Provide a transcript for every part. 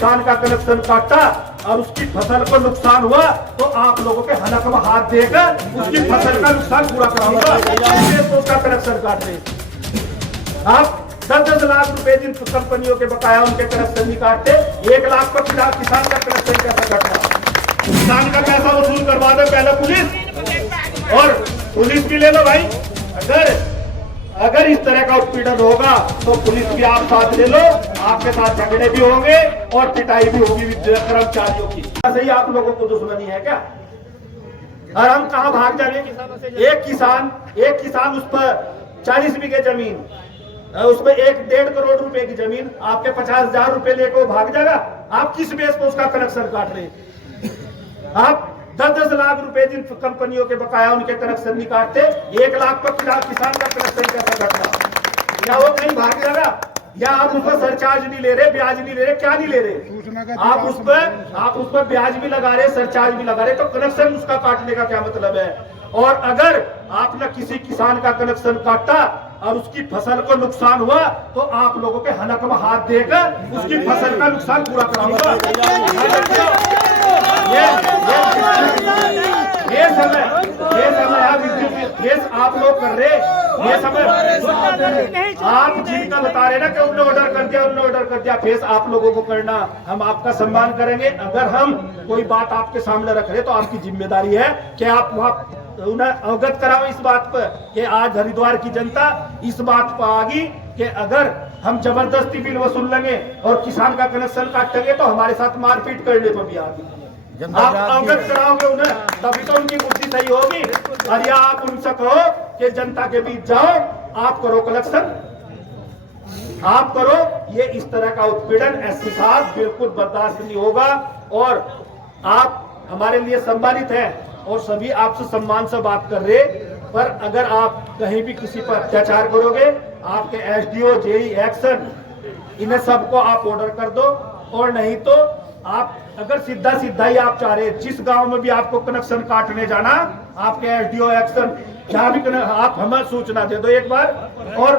किसान का कनेक्शन काटा और उसकी फसल को नुकसान हुआ तो आप लोगों के हलक में हाथ देकर उसकी फसल का नुकसान पूरा कराऊंगा। उसका कनेक्शन काट रहे आप 10-10 लाख रुपए जिन कंपनियों के बकाया उनके कनेक्शन नहीं काटते, 1 लाख पर किसान का कनेक्शन कैसा कटना? किसान का पैसा वसूल करवा दे पहले पुलिस, और पुलिस भी ले लो भाई। अगर इस तरह का उत्पीड़न होगा तो पुलिस भी आप साथ ले लो, आपके साथ झगड़े भी होंगे और पिटाई भी होगी कर्मचारियों की। ऐसे ही आप लोगों को दुश्मनी है क्या? और हम कहाँ भाग जाएंगे किसानों से? एक किसान उस पर 40 बीघे जमीन, उसमें 1-1.5 करोड़ रुपए की जमीन, आपके 50,000 रुपए लेकर भाग जाएगा। आप किस बेस पर उसका कनेक्शन काट रहे हैं? आप 10-10 लाख रुपए जिन कंपनियों के बकाया उनके कनेक्शन नहीं काटते, 1 लाख पर किसान का कनेक्शन कैसा कटना? क्या वो कहीं भाग जाएगा? या आप उस पर सरचार्ज नहीं ले रहे, ब्याज नहीं ले रहे, क्या नहीं ले रहे? आप उस पर ब्याज भी लगा रहे, सरचार्ज भी लगा रहे, तो कनेक्शन उसका काटने का क्या मतलब है? और अगर आपने किसी किसान का कनेक्शन काटा और उसकी फसल को नुकसान हुआ तो आप लोगों के हलक में हाथ देकर उसकी फसल का नुकसान पूरा कराऊंगा। ये समय आप लोग कर रहे, ये समय आप जिनका बता रहे ना कि उन्होंने ऑर्डर कर दिया, फेस आप लोगों को करना, हम आपका सम्मान करेंगे। अगर हम कोई बात आपके सामने रख रहे तो आपकी जिम्मेदारी है कि आप वहाँ उन्हें अवगत कराओ इस बात पर कि आज हरिद्वार की जनता इस बात पर आ गई कि अगर हम जबरदस्ती बिल वसूल लेंगे और किसान का कनेक्शन काटेंगे तो हमारे साथ मारपीट करने पर भी आ गई। आप अवगत कराओगे उन्हें, तभी तो उनकी बुद्धि सही होगी। और या आप उनसे कहो कि जनता के बीच जाओ, आप करो कलेक्शन, आप करो। ये इस तरह का उत्पीड़न एसपी साहब बिल्कुल बर्दाश्त नहीं होगा। और आप हमारे लिए सम्मानित हैं और सभी आपसे सम्मान से बात कर रहे, पर अगर आप कहीं भी किसी पर अत्याचार करोगे, आपके एसडीओ, जेई, एक्शन, इन्हें सबको आप ऑर्डर कर दो। और नहीं तो आप अगर सीधा ही आप चाह रहे, जिस गांव में भी आपको कनेक्शन काटने जाना, आपके एसडीओ, एक्शन, जहां भी आप हमें सूचना दे दो एक बार, और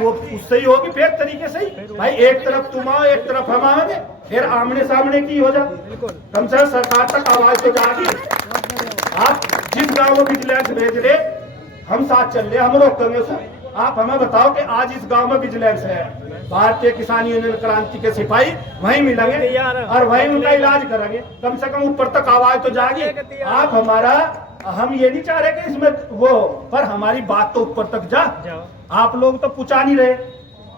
वो उससे ही होगी फेर तरीके से ही। भाई एक तरफ तुम आओ, एक तरफ हम आएंगे, फिर आमने सामने की हो जा, कम से कम सरकार तक आवाज तो जाएगी। आप जिस गांव में विजिलेंस भेज रहे, हम साथ चल रहे, हम रोकेंगे उसे। आप हमें बताओ कि आज इस गांव में विजिलेंस है, भारतीय किसान यूनियन क्रांति के सिपाही वहीं मिलेंगे और वहीं उनका इलाज करेंगे, कम से कम ऊपर तक आवाज तो जाएगी। आप हमारा, हम ये नहीं चाह रहे कि इसमें वो, पर हमारी बात तो ऊपर तक जा। आप लोग तो पूछा नहीं रहे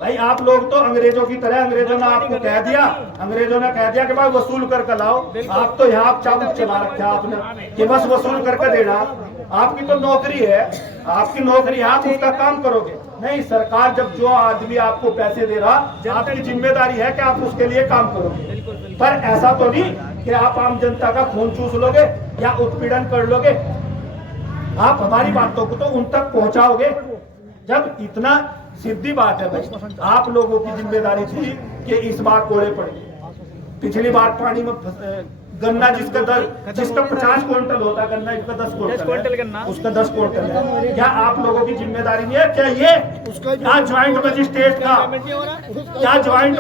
भाई, आप लोग तो अंग्रेजों की तरह, अंग्रेजों ने आपको कह दिया कि भाई वसूल करके लाओ। आप तो यहाँ चाबुक चला रखा आपने कि बस वसूल करके देना। आपकी तो नौकरी है, आप उसका काम करोगे। नहीं, सरकार जब जो आदमी आपको पैसे दे रहा, आपकी जिम्मेदारी है कि आप उसके लिए काम करोगे। पर ऐसा तो नहीं कि आप आम जनता का खून चूस लोगे या उत्पीड़न कर लोगे। आप हमारी बातों को तो उन तक पहुंचाओगे। जब इतना सीधी बात है भाई, आप लोगों की जिम्मेदारी थी कि इस बार कोड़े पड़े। पिछली बार पानी में गन्ना जिसका 50 क्विंटल होता है गन्ना, इसका 10 क्विंटल गन्ना, उसका 10 क्विंटल है। क्या आप लोगों की जिम्मेदारी नहीं है? क्या ये क्या ज्वाइंट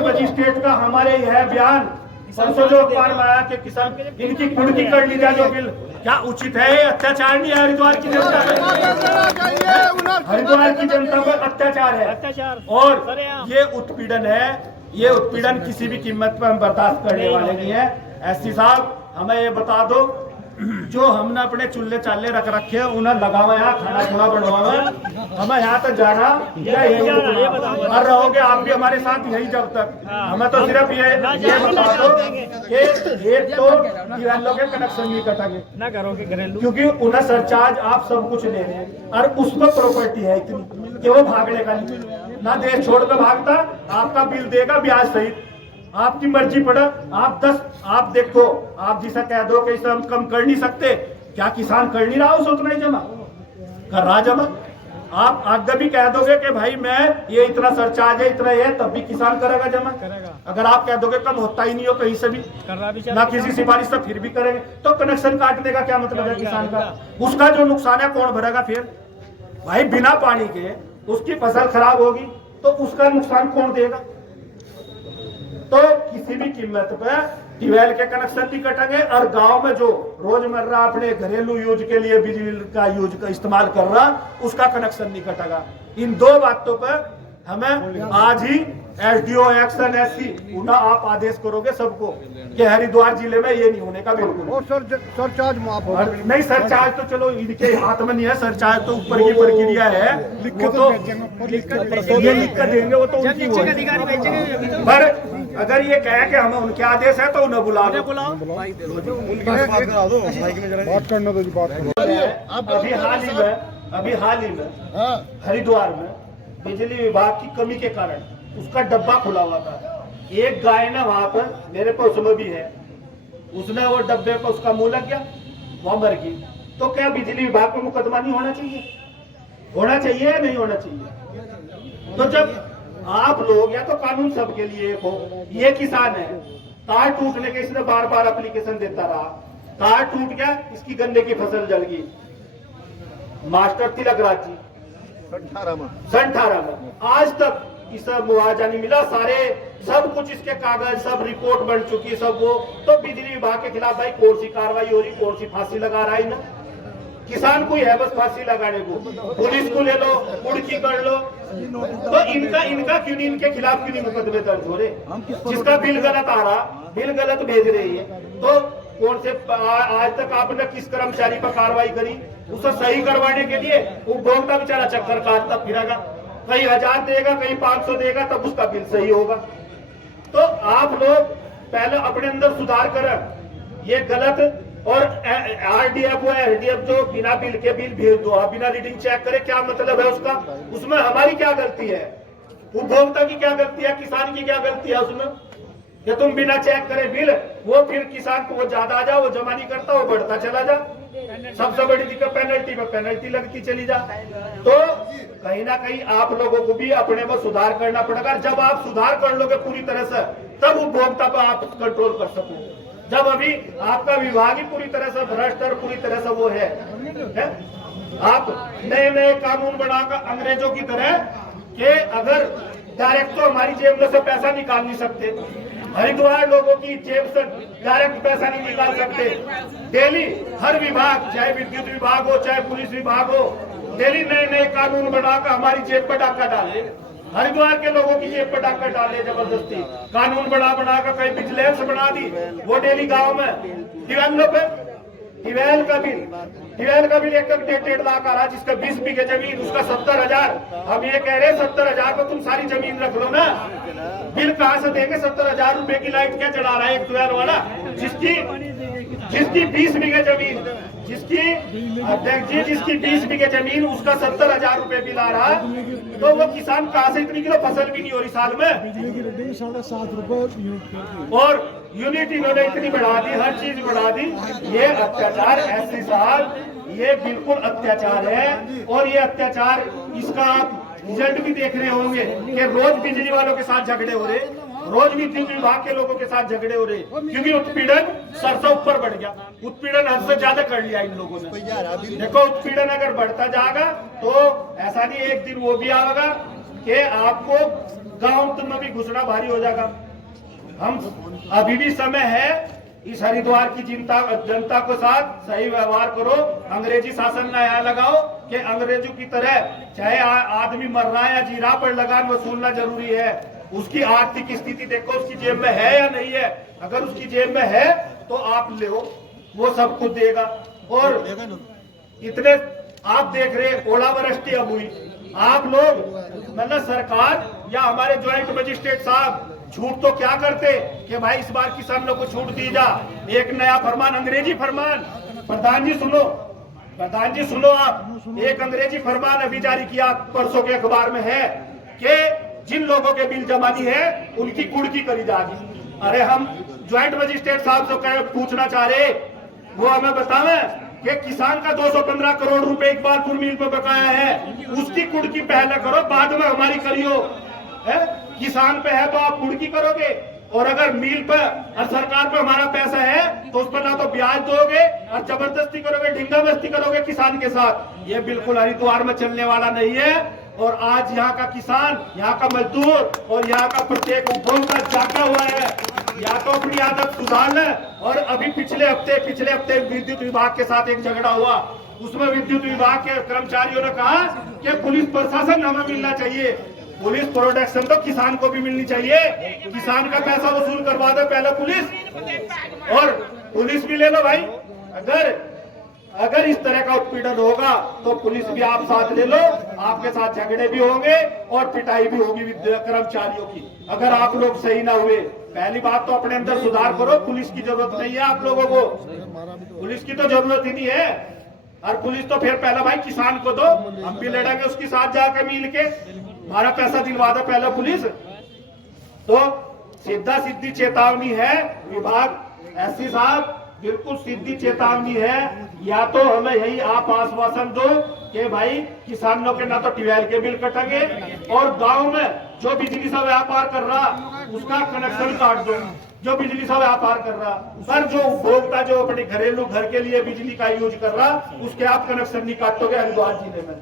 मजिस्ट्रेट का हमारे यह बयान परसों जो अखबार में आया कि किसान इनकी कुर्की कर ली जाए जो बिल, क्या उचित है? अत्याचार नहीं है हरिद्वार की जनता पर, हरिद्वार की जनता पर अत्याचार है और ये उत्पीड़न है। ये उत्पीड़न किसी भी कीमत पर हम बर्दाश्त करने वाले नहीं है। एसपी साहब, हमें ये बता दो, जो हमने अपने चूल्हे चाले रख रखे हैं उन्हें लगावा, यहाँ खाना खुना बनवावा, हमें यहाँ तक जाना या यही और रहोगे आप भी हमारे साथ यही जब तक। हमें तो सिर्फ ये बता दो कि एक तो घरेलू के कनेक्शन नहीं कटेंगे ना, करोगे घरेलू, क्योंकि उन्हें सरचार्ज आप सब कुछ ले रहे हैं और उस पर प्रॉपर्टी है इतनी कि वो भागने का नहीं, ना देश छोड़ कर भागता, आपका बिल देगा ब्याज सहित, आपकी मर्जी पड़ा। आप देखो, आप जिसे कह दो कि इसे हम कम कर नहीं सकते, क्या किसान कर नहीं रहा उसे उतना ही जमा कर रहा जमा? आप आगे भी कह दोगे कि भाई मैं ये इतना सरचार्ज है, इतना है, तब भी किसान करेगा जमा। अगर आप कह दोगे कम होता ही नहीं हो कहीं से भी, ना किसी सिफारिश से, फिर भी करेंगे, तो कनेक्शन काटने का क्या मतलब है किसान का? उसका जो नुकसान है कौन भरेगा फिर? भाई बिना पानी के उसकी फसल खराब होगी तो उसका नुकसान कौन देगा? तो किसी किसी भी कीमत पे ट्यूबवेल के कनेक्शन नहीं कटेंगे और गांव में जो रोजमर्रा अपने घरेलू यूज के लिए बिजली का इस्तेमाल कर रहा उसका कनेक्शन नहीं कटेगा। इन दो बातों पर हमें आज ही एसडीओ एक्शन एससी उन्हें आप आदेश करोगे सबको कि हरिद्वार जिले में ये नहीं होने का बिल्कुल। और सरचार्ज माफ होगा नहीं, सरचार्ज तो चलो इनके हाथ में नहीं है, सरचार्ज तो ऊपर की प्रक्रिया है, वो तो ये लिख कर देंगे, वो तो उनकी वो है। पर अगर ये कहे कि हमें उनके आदेश है तो उन्हें बुलाओ। बात करना तो बात करो। अभी हाल ही में हरिद्वार में बिजली विभाग की कमी के कारण उसका डब्बा खुला हुआ था। एक गाय ना वहां पर मेरे पास उसमें भी है, उसने वो डब्बे पर उसका मुंह लग गया, वहां मर गई। तो क्या बिजली विभाग पर मुकदमा नहीं होना चाहिए? होना चाहिए या नहीं होना चाहिए? तो जब आप लोग या तो कानून सबके लिए हो, ये किसान है, तार टूटने के इसने बार बार एप्लीकेशन देता रहा, तार टूट गया, इसकी गन्ने की फसल जल गई। मास्टर तिलक राज जी सन 18 में आज तक इस मुआवजा नहीं मिला, सारे सब कुछ इसके कागज सब रिपोर्ट बन चुकी सब वो। तो बिजली विभाग के खिलाफ भाई कौन सी कार्रवाई हो रही, कौन सी फांसी लगा रहा है ना? किसान को है बस फांसी लगाने को, पुलिस को ले लो, कुड़की कर लो। तो इनका क्यों नहीं, इनके खिलाफ क्यों नहीं मुकदमे दर्ज हो रहे? जिसका बिल गलत आ रहा, बिल गलत भेज रही है, तो कौन से आज तक आपने किस कर्मचारी पर कार्रवाई करी? उसे सही करवाने के लिए उपभोक्ता बेचारा चक्कर काटता फिरेगा, कहीं 1000 देगा, कहीं 500 देगा, तब उसका बिल सही होगा। तो आप लोग पहले अपने अंदर सुधार करें, ये गलत। और आरडीएफ व एसडीएफ जो बिना बिल के बिल भेज दो, बिना रीडिंग चेक करे, क्या मतलब है उसका? उसमें हमारी क्या गलती है? उपभोक्ता की क्या गलती है? किसान की क्या गलती है उसमें? या तुम बिना चेक करे बिल, वो फिर किसान को वो ज्यादा आ जा, वो जमा नहीं करता, वो बढ़ता चला जा। सबसे बड़ी दिक्कत पेनल्टी में पेनल्टी लगती चली जा। तो कहीं ना कहीं आप लोगों को भी अपने में सुधार करना पड़ेगा। जब आप सुधार कर लोगे पूरी तरह से, तब उपभोक्ता पर आप कंट्रोल कर सकोगे। जब अभी आपका विभाग ही पूरी तरह से भ्रष्ट और पूरी तरह से वो है? आप नए नए कानून बनाकर अंग्रेजों की तरह कि अगर डायरेक्ट तो हमारी जेब में से पैसा निकाल नहीं सकते, हरिद्वार लोगों की जेब से डायरेक्ट पैसा नहीं निकाल सकते। डेली हर विभाग, चाहे विद्युत विभाग हो, चाहे पुलिस विभाग हो, डेली नए नए कानून बनाकर हमारी जेब पर डाका डाले, हरिद्वार के लोगों की जेब पर डाका डाले, जबरदस्ती कानून बना कर कहीं विजिलेंस बना दी। वो डेली गांव में ट्यूबवेल का बिल 1.5 लाख आ रहा, जिसका 20 बीघे जमीन, उसका 70,000। हम ये कह रहे हैं 70,000 को तुम सारी जमीन रख लो ना, बिल कहां से देंगे? 70,000 रुपए की लाइट क्या चला रहा है एक ट्यूबवेल वाला, जिसकी 20 बीघे जमीन, जिसकी 20 बीघे जमीन, उसका 70,000 रुपए बिल आ रहा। तो वो किसान कहां से इतनी किलो फसल भी नहीं हो रही साल में? 7.5 रुपए और यूनिट इन्होंने इतनी बढ़ा दी, हर चीज बढ़ा दी। ये अत्याचार एससी साहब, ये बिल्कुल अत्याचार है। और ये अत्याचार, इसका आप रिजल्ट भी देख रहे होंगे कि रोज बिजली वालों के साथ झगड़े हो रहे, रोज विद्युत विभाग के लोगों के साथ झगड़े हो रहे, क्योंकि उत्पीड़न सरसों ऊपर बढ़ गया। उत्पीड़न हद से ज्यादा कर लिया इन लोगों ने। देखो, उत्पीड़न अगर बढ़ता जाएगा तो ऐसा नहीं एक दिन वो भी आएगा कि आपको गांव में भी घुसना भारी हो जाएगा। हम अभी भी समय है, इस हरिद्वार की जनता को साथ सही व्यवहार करो। अंग्रेजी शासन न यहाँ लगाओ कि अंग्रेजों की तरह चाहे आदमी मर रहा है या जी रहा पर लगान वसूलना जरूरी है। उसकी आर्थिक स्थिति देखो, उसकी जेब में है या नहीं है। अगर उसकी जेब में है तो आप ले, वो सब कुछ देगा। और इतने आप देख रहे ओलावृष्टि अब हुई, आप लोग मतलब सरकार या हमारे ज्वाइंट मजिस्ट्रेट साहब छूट तो क्या करते कि भाई इस बार किसानों को छूट दी जा। एक नया फरमान, अंग्रेजी फरमान, प्रधान जी सुनो आप, एक अंग्रेजी फरमान अभी जारी किया परसों के अखबार में है कि जिन लोगों के बिल जमा नहीं है उनकी कुड़की करी जाएगी। अरे हम ज्वाइंट मजिस्ट्रेट साहब से पूछना चाह रहे, वो हमें बतावे कि किसान का 215 करोड़ रुपए इकबालपुर मिल पे बकाया है, उसकी कुड़की पहले करो, बाद में हमारी करियो। किसान पे है तो आप कुड़की करोगे, और अगर मिल पे और सरकार पे हमारा पैसा है तो उस पर ना तो ब्याज दोगे और जबरदस्ती करोगे, ढींगा मस्ती करोगे किसान के साथ। ये बिल्कुल हरिद्वार में चलने वाला नहीं है। और आज यहाँ का किसान, यहाँ का मजदूर और यहाँ का प्रत्येक उपभोक्ता जागा हुआ है। या तो अपनी आदत सुधार ले। और अभी पिछले हफ्ते विद्युत विभाग के साथ एक झगड़ा हुआ, उसमें विद्युत विभाग के कर्मचारियों ने कहा कि पुलिस प्रशासन हमें मिलना चाहिए। पुलिस प्रोटेक्शन तो किसान को भी मिलनी चाहिए, किसान का पैसा वसूल करवा दे पहले पुलिस, और पुलिस भी ले लो भाई। अगर इस तरह का उत्पीड़न होगा तो पुलिस भी आप साथ ले लो, आपके साथ झगड़े भी होंगे और पिटाई भी होगी कर्मचारियों की, अगर आप लोग सही ना हुए। पहली बात तो अपने अंदर सुधार करो, पुलिस की जरूरत नहीं है आप लोगों को, पुलिस की तो जरूरत ही नहीं है। और पुलिस तो फिर पहला भाई किसान को दो, हम भी लड़ेंगे उसके साथ जाकर मिल के, हमारा पैसा दिलवा दो पहला पुलिस। तो सीधी चेतावनी है विभाग एससी साहब, बिल्कुल सीधी चेतावनी है। या तो हमें यही आप आश्वासन दो कि भाई किसानों के ना तो ट्यूबवेल के बिल कटेंगे, और गांव में जो बिजली से व्यापार कर रहा उसका कनेक्शन काट दो, जो बिजली से व्यापार कर रहा, पर जो उपभोक्ता जो अपने घरेलू घर के लिए बिजली का यूज कर रहा उसके आप कनेक्शन नहीं काटोगे हरिद्वार जिले में,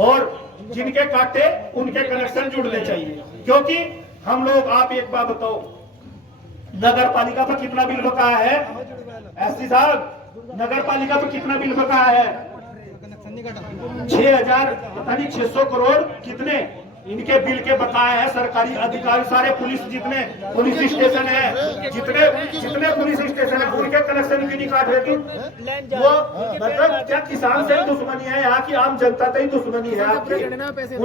और जिनके काटे उनके कनेक्शन जुड़ने चाहिए। क्योंकि हम लोग, आप एक बात बताओ, नगर पालिका पर कितना बिल बकाया है एससी साहब? नगर पालिका पर कितना बिल बकाया है? 6,000 पता नहीं 600 करोड़ कितने इनके बिल के बकाया है। सरकारी अधिकारी सारे पुलिस, जितने पुलिस स्टेशन है, जितने पुलिस स्टेशन है, उनके कनेक्शन क्यों नहीं काट रहे तुम? वो मतलब क्या किसान से दुश्मनी है यहाँ की, आम जनता से ही दुश्मनी है आपकी?